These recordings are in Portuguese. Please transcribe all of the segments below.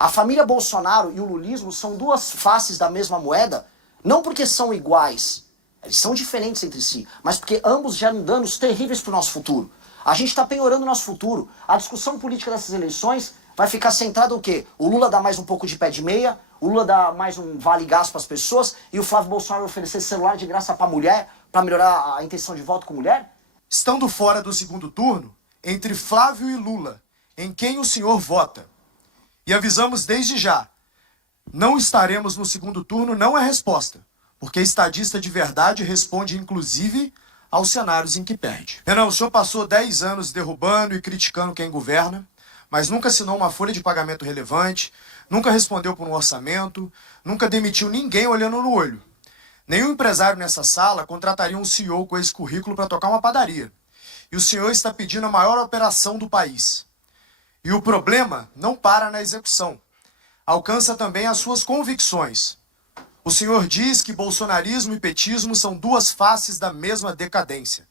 A família Bolsonaro e o lulismo são duas faces da mesma moeda, não porque são iguais, eles são diferentes entre si, mas porque ambos geram danos terríveis para o nosso futuro. A gente está penhorando o nosso futuro. A discussão política dessas eleições vai ficar centrada no quê? O Lula dá mais um pouco de pé de meia, o Lula dá mais um vale-gás para as pessoas e o Flávio Bolsonaro oferecer celular de graça para mulher, para melhorar a intenção de voto com mulher? Estando fora do segundo turno, entre Flávio e Lula, em quem o senhor vota? E avisamos desde já, não estaremos no segundo turno não é resposta, porque estadista de verdade responde inclusive aos cenários em que perde. Renan, o senhor passou 10 anos derrubando e criticando quem governa, mas nunca assinou uma folha de pagamento relevante, nunca respondeu por um orçamento, nunca demitiu ninguém olhando no olho. Nenhum empresário nessa sala contrataria um CEO com esse currículo para tocar uma padaria. E o senhor está pedindo a maior operação do país. E o problema não para na execução. Alcança também as suas convicções. O senhor diz que bolsonarismo e petismo são duas faces da mesma decadência.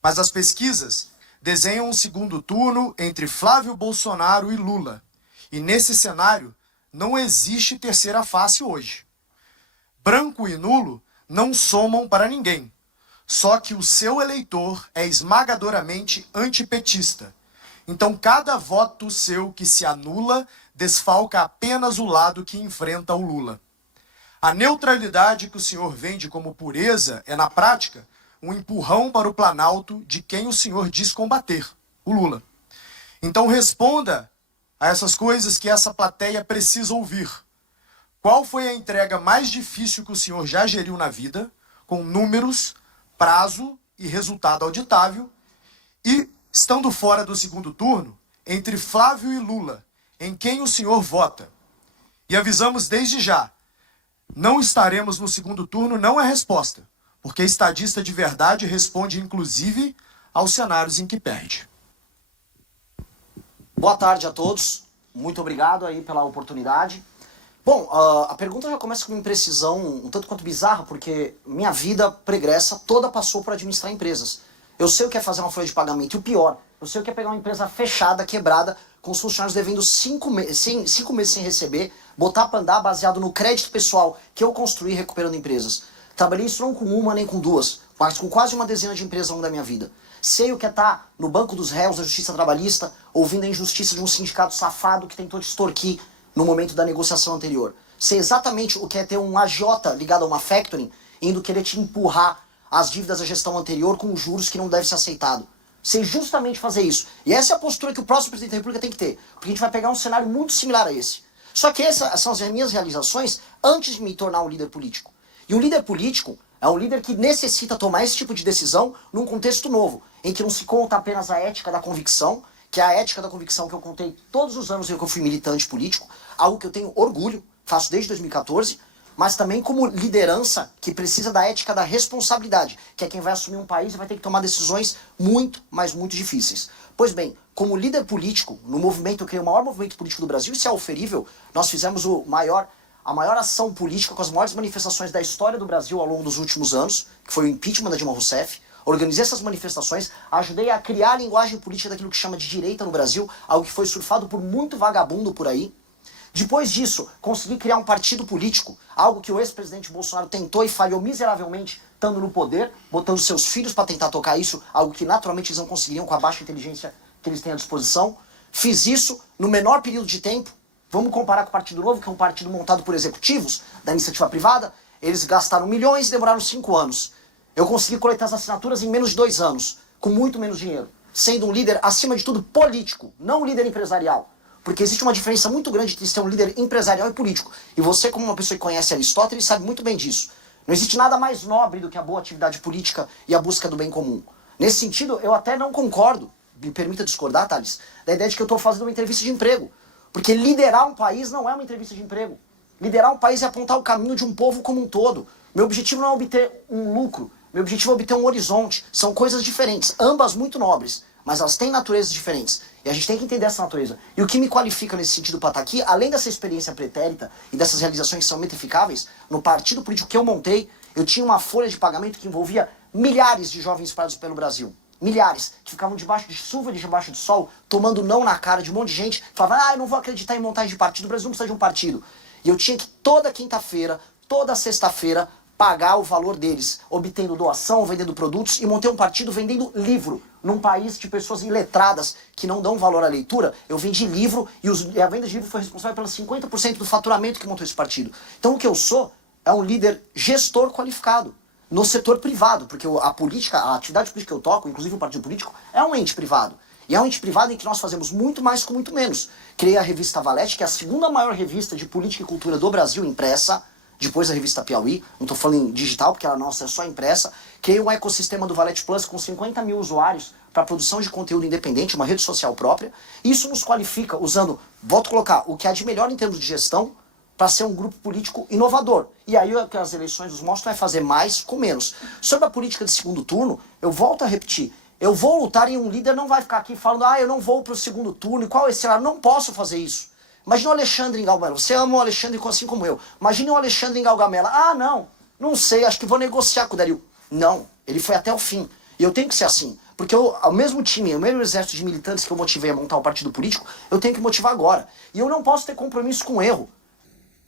Mas as pesquisas desenham um segundo turno entre Flávio Bolsonaro e Lula. E nesse cenário não existe terceira face hoje. Branco e nulo não somam para ninguém. Só que o seu eleitor é esmagadoramente antipetista. Então cada voto seu que se anula desfalca apenas o lado que enfrenta o Lula. A neutralidade que o senhor vende como pureza é, na prática, um empurrão para o Planalto de quem o senhor diz combater, o Lula. Então responda a essas coisas que essa plateia precisa ouvir. Qual foi a entrega mais difícil que o senhor já geriu na vida, com números, prazo e resultado auditável? E, estando fora do segundo turno, entre Flávio e Lula, em quem o senhor vota? E avisamos desde já, não estaremos no segundo turno não é resposta, porque estadista de verdade responde inclusive aos cenários em que perde. Boa tarde a todos, muito obrigado aí pela oportunidade. Bom, a pergunta já começa com uma imprecisão um tanto quanto bizarra, porque minha vida pregressa toda passou por administrar empresas. Eu sei o que é fazer uma folha de pagamento, e o pior, eu sei o que é pegar uma empresa fechada, quebrada, com os funcionários devendo 5 meses sem receber, botar para andar baseado no crédito pessoal que eu construí recuperando empresas. Trabalhei isso não com uma nem com duas, mas com quase uma dezena de empresas ao longo da minha vida. Sei o que é estar no banco dos réus da justiça trabalhista, ouvindo a injustiça de um sindicato safado que tentou te extorquir no momento da negociação anterior. Sei exatamente o que é ter um agiota ligado a uma factoring, indo querer te empurrar as dívidas da gestão anterior com juros que não deve ser aceitado. Sei justamente fazer isso. E essa é a postura que o próximo presidente da República tem que ter. Porque a gente vai pegar um cenário muito similar a esse. Só que essas são as minhas realizações antes de me tornar um líder político. E um líder político é um líder que necessita tomar esse tipo de decisão num contexto novo, em que não se conta apenas a ética da convicção, que é a ética da convicção que eu contei todos os anos em que eu fui militante político, algo que eu tenho orgulho, faço desde 2014, mas também como liderança que precisa da ética da responsabilidade, que é quem vai assumir um país e vai ter que tomar decisões muito, mas muito difíceis. Pois bem, como líder político, no movimento, eu criei o maior movimento político do Brasil, isso é oferível, nós fizemos a maior ação política com as maiores manifestações da história do Brasil ao longo dos últimos anos, que foi o impeachment da Dilma Rousseff. Organizei essas manifestações, ajudei a criar a linguagem política daquilo que chama de direita no Brasil, algo que foi surfado por muito vagabundo por aí. Depois disso, consegui criar um partido político, algo que o ex-presidente Bolsonaro tentou e falhou miseravelmente, estando no poder, botando seus filhos para tentar tocar isso, algo que naturalmente eles não conseguiriam com a baixa inteligência que eles têm à disposição. Fiz isso no menor período de tempo. Vamos comparar com o Partido Novo, que é um partido montado por executivos da iniciativa privada. Eles gastaram milhões e demoraram 5 anos. Eu consegui coletar as assinaturas em menos de 2 anos, com muito menos dinheiro, sendo um líder, acima de tudo, político, não um líder empresarial. Porque existe uma diferença muito grande entre ser um líder empresarial e político. E você, como uma pessoa que conhece Aristóteles, sabe muito bem disso. Não existe nada mais nobre do que a boa atividade política e a busca do bem comum. Nesse sentido, eu até não concordo, me permita discordar, Thales, da ideia de que eu estou fazendo uma entrevista de emprego. Porque liderar um país não é uma entrevista de emprego. Liderar um país é apontar o caminho de um povo como um todo. Meu objetivo não é obter um lucro, meu objetivo é obter um horizonte. São coisas diferentes, ambas muito nobres, mas elas têm naturezas diferentes. E a gente tem que entender essa natureza. E o que me qualifica nesse sentido para estar aqui, além dessa experiência pretérita e dessas realizações que são metrificáveis, no partido político que eu montei, eu tinha uma folha de pagamento que envolvia milhares de jovens espalhados pelo Brasil. milhares, que ficavam debaixo de chuva, debaixo de sol, tomando não na cara de um monte de gente, falavam, eu não vou acreditar em montagem de partido, o Brasil não precisa de um partido. E eu tinha que toda quinta-feira, toda sexta-feira, pagar o valor deles, obtendo doação, vendendo produtos, e montei um partido vendendo livro. Num país de pessoas iletradas que não dão valor à leitura, eu vendi livro e a venda de livro foi responsável pelos 50% do faturamento que montou esse partido. Então o que eu sou é um líder gestor qualificado no setor privado, porque a política, a atividade política que eu toco, inclusive o partido político, é um ente privado. E é um ente privado em que nós fazemos muito mais com muito menos. Criei a revista Valete, que é a segunda maior revista de política e cultura do Brasil impressa, depois da revista Piauí, não estou falando em digital, porque ela nossa é só impressa. Criei um ecossistema do Valete Plus com 50 mil usuários para produção de conteúdo independente, uma rede social própria. Isso nos qualifica usando, volto a colocar, o que há de melhor em termos de gestão para ser um grupo político inovador. E aí o que as eleições nos mostram é fazer mais com menos. Sobre a política de segundo turno, eu volto a repetir, eu vou lutar e um líder não vai ficar aqui falando, eu não vou para o segundo turno, e qual é esse cenário? Não posso fazer isso. Imagina o Alexandre em Gaugamela. Você ama o Alexandre assim como eu. Imagina o Alexandre em Gaugamela. Não sei, acho que vou negociar com o Dario. Não, ele foi até o fim. E eu tenho que ser assim. Porque o mesmo time, o mesmo exército de militantes que eu motivei a montar um partido político, eu tenho que motivar agora. E eu não posso ter compromisso com o erro.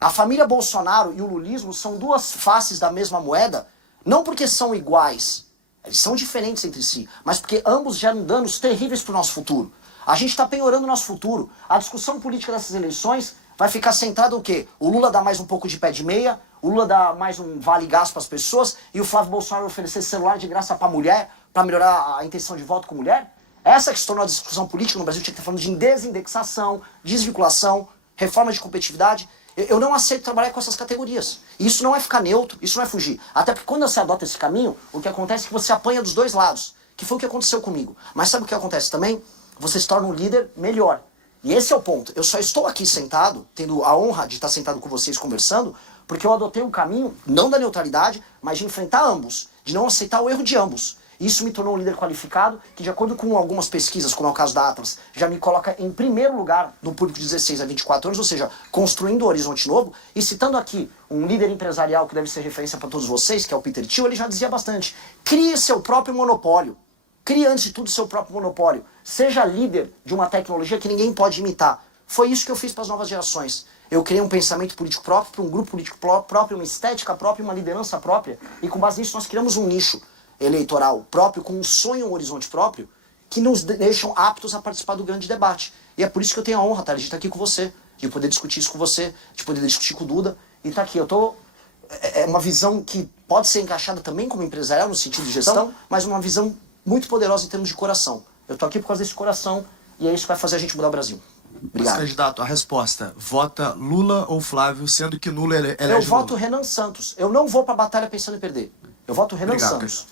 A família Bolsonaro e o lulismo são duas faces da mesma moeda, não porque são iguais. Eles são diferentes entre si, mas porque ambos geram danos terríveis para o nosso futuro. A gente está penhorando o nosso futuro. A discussão política dessas eleições vai ficar centrada no quê? O Lula dá mais um pouco de pé de meia, o Lula dá mais um vale-gás para as pessoas e o Flávio Bolsonaro oferecer celular de graça para mulher, para melhorar a intenção de voto com mulher? Essa que se tornou a discussão política no Brasil, tinha que estar falando de desindexação, desvinculação, reforma de competitividade. Eu não aceito trabalhar com essas categorias. E isso não é ficar neutro, isso não é fugir. Até porque quando você adota esse caminho, o que acontece é que você apanha dos dois lados, que foi o que aconteceu comigo. Mas sabe o que acontece também? Você se torna um líder melhor. E esse é o ponto. Eu só estou aqui sentado, tendo a honra de estar sentado com vocês conversando, porque eu adotei um caminho, não da neutralidade, mas de enfrentar ambos, de não aceitar o erro de ambos. Isso me tornou um líder qualificado, que de acordo com algumas pesquisas, como é o caso da Atlas, já me coloca em primeiro lugar no público de 16 a 24 anos, ou seja, construindo um horizonte novo. E citando aqui um líder empresarial que deve ser referência para todos vocês, que é o Peter Thiel, ele já dizia bastante, crie seu próprio monopólio. Crie, antes de tudo, seu próprio monopólio. Seja líder de uma tecnologia que ninguém pode imitar. Foi isso que eu fiz para as novas gerações. Eu criei um pensamento político próprio, para um grupo político próprio, uma estética própria, uma liderança própria. E com base nisso nós criamos um nicho eleitoral próprio, com um sonho, um horizonte próprio, que nos deixam aptos a participar do grande debate. E é por isso que eu tenho a honra, de estar aqui com você, de poder discutir isso com você, de poder discutir com o Duda. E tá aqui, é uma visão que pode ser encaixada também como empresarial, no sentido de gestão, mas uma visão muito poderosa em termos de coração. Eu tô aqui por causa desse coração e é isso que vai fazer a gente mudar o Brasil. Obrigado. Mas, candidato, a resposta, vota Lula ou Flávio, sendo que Lula elege Eu voto Renan Santos. Eu não vou pra batalha pensando em perder. Eu voto Renan Santos.